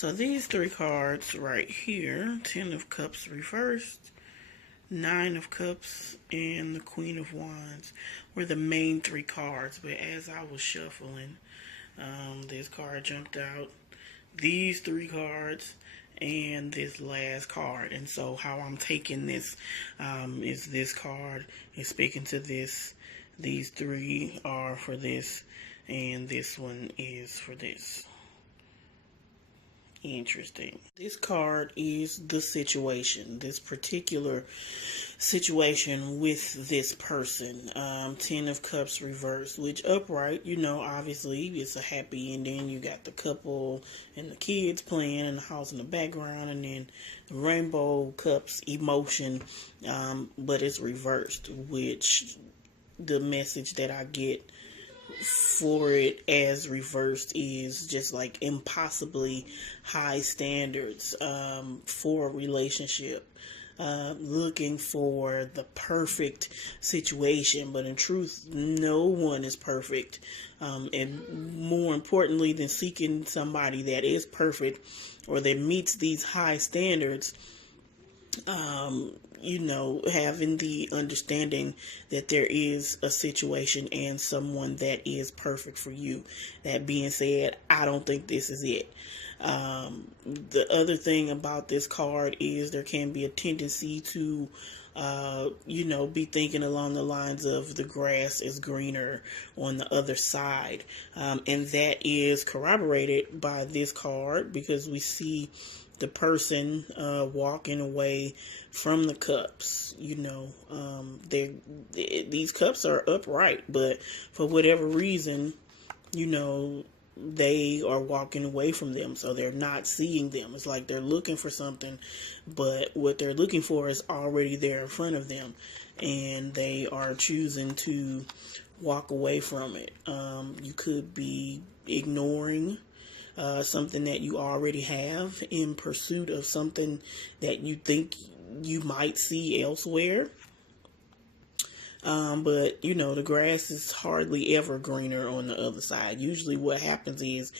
So these three cards right here, Ten of Cups reversed, Nine of Cups, and the Queen of Wands were the main three cards. But as I was shuffling, this card jumped out. These three cards and this last card. And so how I'm taking this is this card is speaking to this. These three are for this, and this one is for this. Interesting. This card is the situation, this particular situation with this person. Ten of Cups reversed, which upright, obviously it's a happy ending. You got the couple and the kids playing in the house in the background, and then the Rainbow Cups emotion, but it's reversed, which the message that I get for it as reversed is just like impossibly high standards for a relationship, looking for the perfect situation, but in truth no one is perfect, and more importantly than seeking somebody that is perfect or that meets these high standards, having the understanding that there is a situation and someone that is perfect for you. That being said, I don't think this is it. The other thing about this card is there can be a tendency to, be thinking along the lines of the grass is greener on the other side. And that is corroborated by this card because we see the person walking away from the cups. These cups are upright, but for whatever reason, they are walking away from them, so they're not seeing them. It's like they're looking for something, but what they're looking for is already there in front of them, and they are choosing to walk away from it. You could be ignoring something that you already have in pursuit of something that you think you might see elsewhere. But the grass is hardly ever greener on the other side. Usually what happens is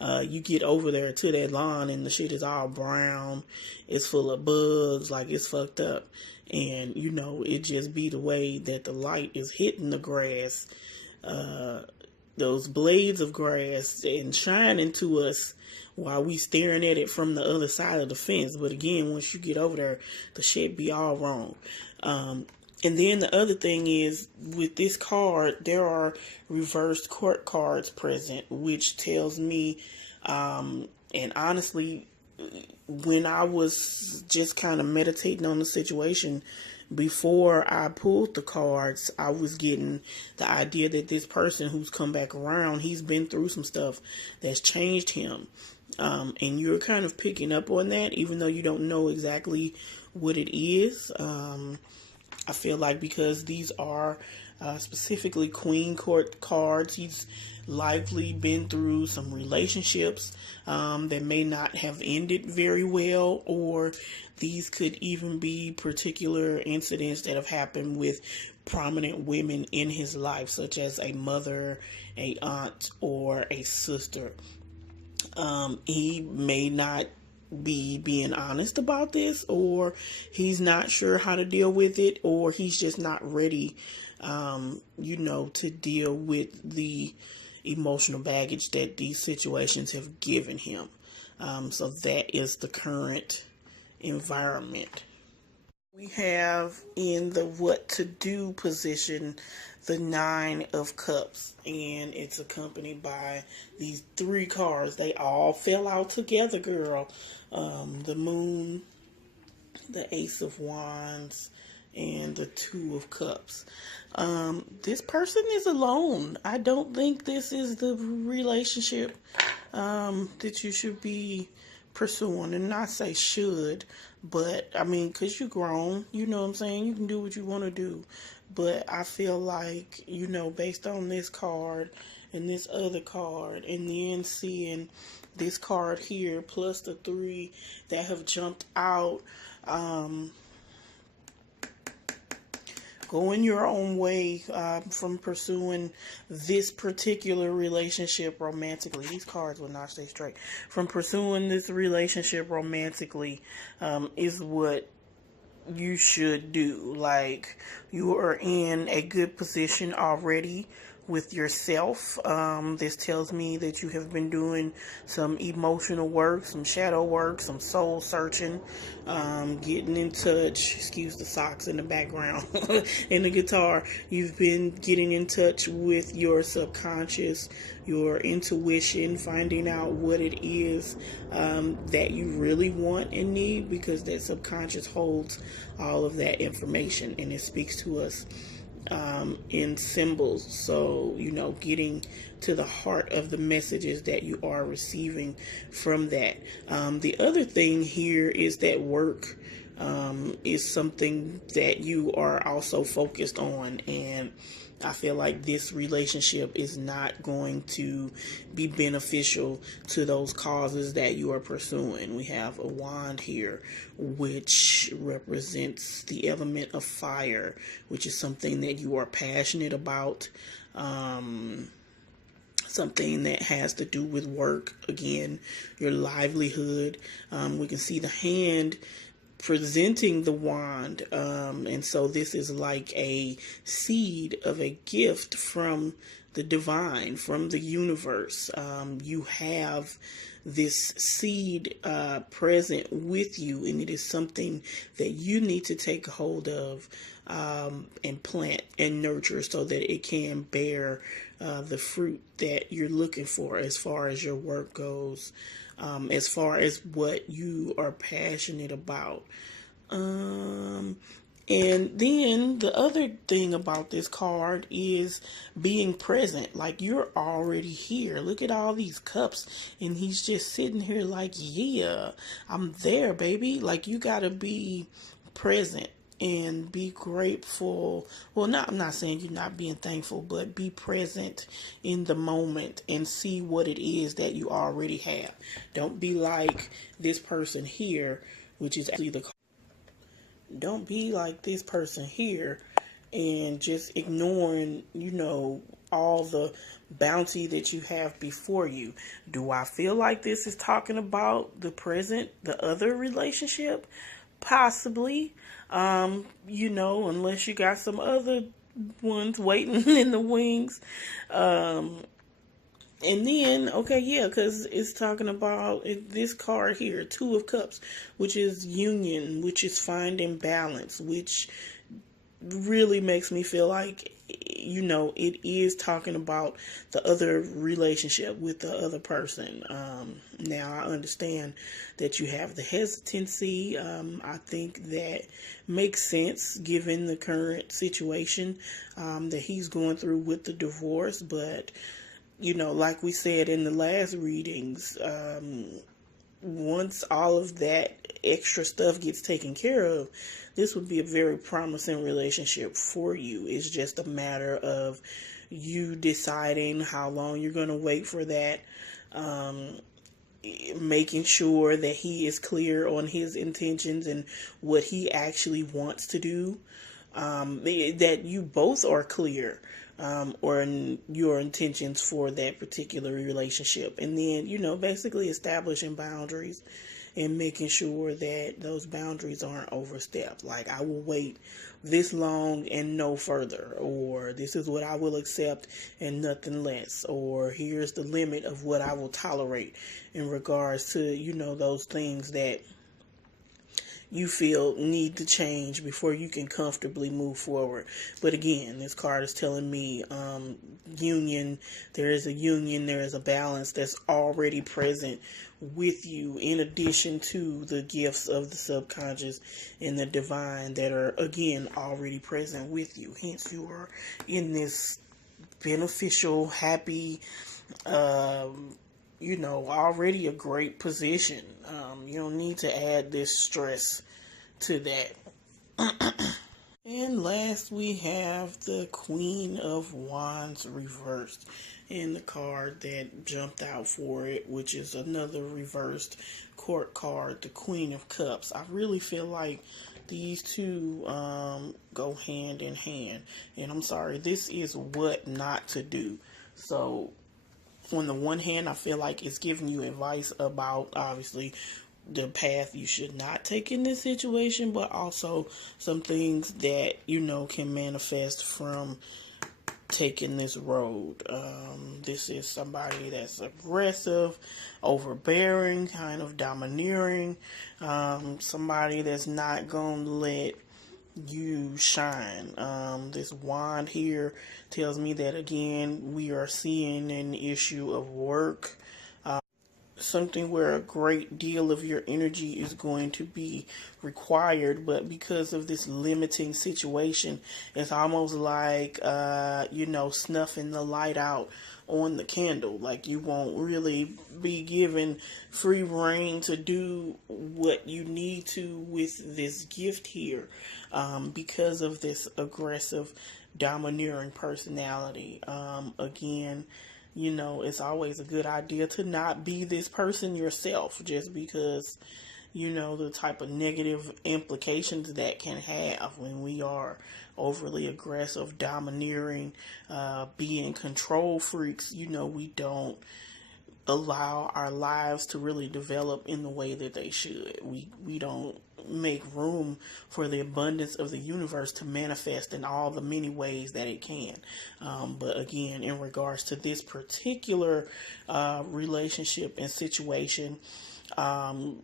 you get over there to that lawn and the shit is all brown. It's full of bugs, like it's fucked up. And it just be the way that the light is hitting the grass, those blades of grass, and shining to us while we staring at it from the other side of the fence. But again, once you get over there, the shit be all wrong. And then the other thing is, with this card, there are reversed court cards present, which tells me, and honestly, when I was just kind of meditating on the situation before I pulled the cards, I was getting the idea that this person who's come back around, he's been through some stuff that's changed him. And you're kind of picking up on that, even though you don't know exactly what it is. I feel like because these are specifically Queen Court cards, he's likely been through some relationships that may not have ended very well, or these could even be particular incidents that have happened with prominent women in his life, such as a mother, a aunt, or a sister. He may not be being honest about this, or he's not sure how to deal with it, or he's just not ready, to deal with the emotional baggage that these situations have given him. So that is the current environment. We have in the what to do position the Nine of Cups, and it's accompanied by these three cards. They all fell out together, girl. The Moon, the Ace of Wands, and the Two of Cups. This person is alone. I don't think this is the relationship that you should be pursuing, and not say should, but I mean, because you're grown, you know what I'm saying, you can do what you want to do. But I feel like, based on this card and this other card, and then seeing this card here plus the three that have jumped out, going your own way from pursuing this particular relationship romantically. These cards will not stay straight. From pursuing this relationship romantically is what you should do. Like, you are in a good position already with yourself. This tells me that you have been doing some emotional work, some shadow work, some soul searching, getting in touch. Excuse the socks in the background and the guitar. You've been getting in touch with your subconscious, your intuition, finding out what it is that you really want and need, because that subconscious holds all of that information and it speaks to us in symbols. So, getting to the heart of the messages that you are receiving from that. The other thing here is that work is something that you are also focused on, and I feel like this relationship is not going to be beneficial to those causes that you are pursuing. We have a wand here, which represents the element of fire, which is something that you are passionate about. Something that has to do with work, again, your livelihood. We can see the hand presenting the wand, and so this is like a seed of a gift from the divine, from the universe. You have this seed present with you, and it is something that you need to take hold of and plant and nurture so that it can bear the fruit that you're looking for as far as your work goes, as far as what you are passionate about. And then the other thing about this card is being present. Like, you're already here. Look at all these cups, and he's just sitting here like, yeah, I'm there, baby. Like, you gotta be present and be grateful. Well, I'm not saying you're not being thankful, but be present in the moment and see what it is that you already have. Don't be like this person here, which is actually the... Don't be like this person here and just ignoring, all the bounty that you have before you. Do I feel like this is talking about the present, the other relationship? Possibly. Unless you got some other ones waiting in the wings. And then, okay, yeah, because it's talking about this card here, Two of Cups, which is union, which is finding balance, which really makes me feel like, it is talking about the other relationship with the other person. Now, I understand that you have the hesitancy. I think that makes sense given the current situation that he's going through with the divorce, but like we said in the last readings, once all of that extra stuff gets taken care of, this would be a very promising relationship for you. It's just a matter of you deciding how long you're going to wait for that, making sure that he is clear on his intentions and what he actually wants to do, that you both are clear or your intentions for that particular relationship. And then, basically establishing boundaries and making sure that those boundaries aren't overstepped. Like, I will wait this long and no further, or this is what I will accept and nothing less, or here's the limit of what I will tolerate in regards to, those things that you feel need to change before you can comfortably move forward. But again, this card is telling me union. There is a union, there is a balance that's already present with you, in addition to the gifts of the subconscious and the divine that are, again, already present with you. Hence, you are in this beneficial, happy, already a great position. You don't need to add this stress to that. And last, we have the Queen of Wands reversed, and the card that jumped out for it, which is another reversed court card, the Queen of Cups. I really feel like these two go hand in hand. And I'm sorry, this is what not to do. So on the one hand, I feel like it's giving you advice about, obviously, the path you should not take in this situation, but also some things that, can manifest from taking this road. This is somebody that's aggressive, overbearing, kind of domineering, somebody that's not going to let you shine. This wand here tells me that, again, we are seeing an issue of work, something where a great deal of your energy is going to be required, but because of this limiting situation, it's almost like, snuffing the light out on the candle. Like, you won't really be given free reign to do what you need to with this gift here, because of this aggressive, domineering personality. Again, it's always a good idea to not be this person yourself, just because, the type of negative implications that can have when we are overly aggressive, domineering, being control freaks. We don't allow our lives to really develop in the way that they should. We don't make room for the abundance of the universe to manifest in all the many ways that it can. But again, in regards to this particular relationship and situation, I'm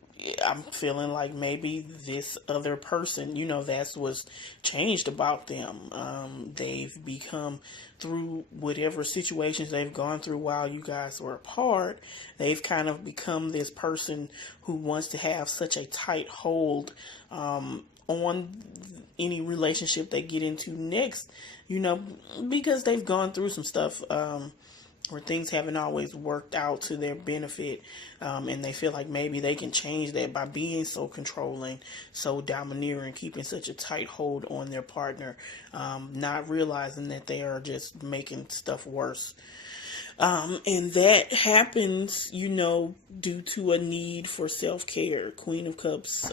feeling like maybe this other person, that's what's changed about them. They've become, through whatever situations they've gone through while you guys were apart, they've kind of become this person who wants to have such a tight hold on any relationship they get into next, because they've gone through some stuff where things haven't always worked out to their benefit, and they feel like maybe they can change that by being so controlling, so domineering, keeping such a tight hold on their partner, not realizing that they are just making stuff worse. And that happens, due to a need for self-care. Queen of Cups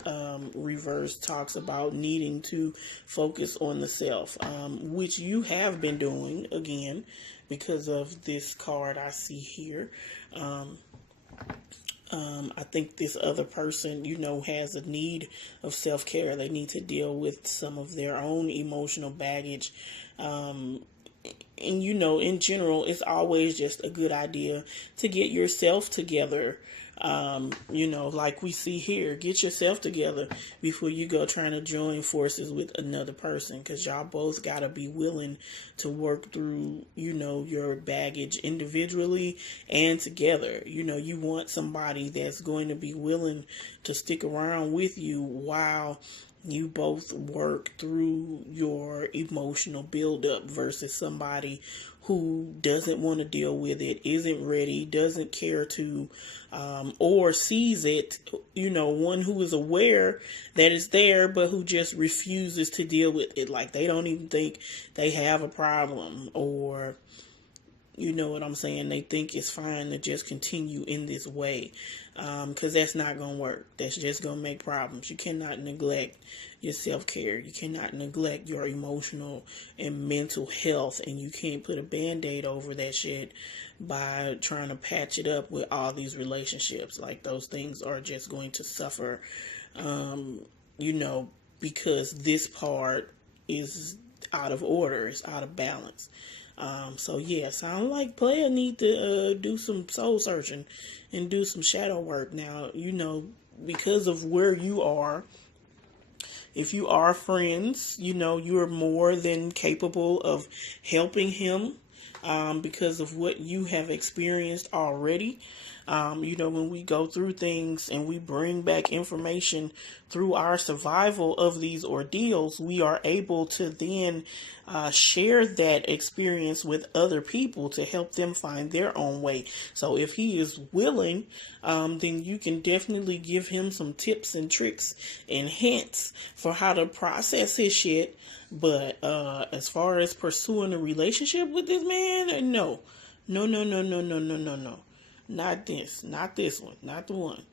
reverse talks about needing to focus on the self, which you have been doing, again, because of this card I see here. I think this other person, has a need of self-care. They need to deal with some of their own emotional baggage. And, in general, it's always just a good idea to get yourself together. Like we see here, get yourself together before you go trying to join forces with another person, because y'all both got to be willing to work through, your baggage individually and together. You want somebody that's going to be willing to stick around with you while you both work through your emotional buildup, versus somebody who doesn't want to deal with it, isn't ready, doesn't care to, or sees it, one who is aware that it's there, but who just refuses to deal with it. Like, they don't even think they have a problem, or, you know what I'm saying? They think it's fine to just continue in this way, because that's not going to work. That's just going to make problems. You cannot neglect your self-care. You cannot neglect your emotional and mental health, and you can't put a Band-Aid over that shit by trying to patch it up with all these relationships. Like, those things are just going to suffer, because this part is out of order. It's out of balance. So yeah, sound like player need to do some soul searching and do some shadow work. Now, because of where you are, if you are friends, you are more than capable of helping him, because of what you have experienced already. When we go through things and we bring back information through our survival of these ordeals, we are able to then share that experience with other people to help them find their own way. So if he is willing, then you can definitely give him some tips and tricks and hints for how to process his shit. But as far as pursuing a relationship with this man, no. Not this one, not the one.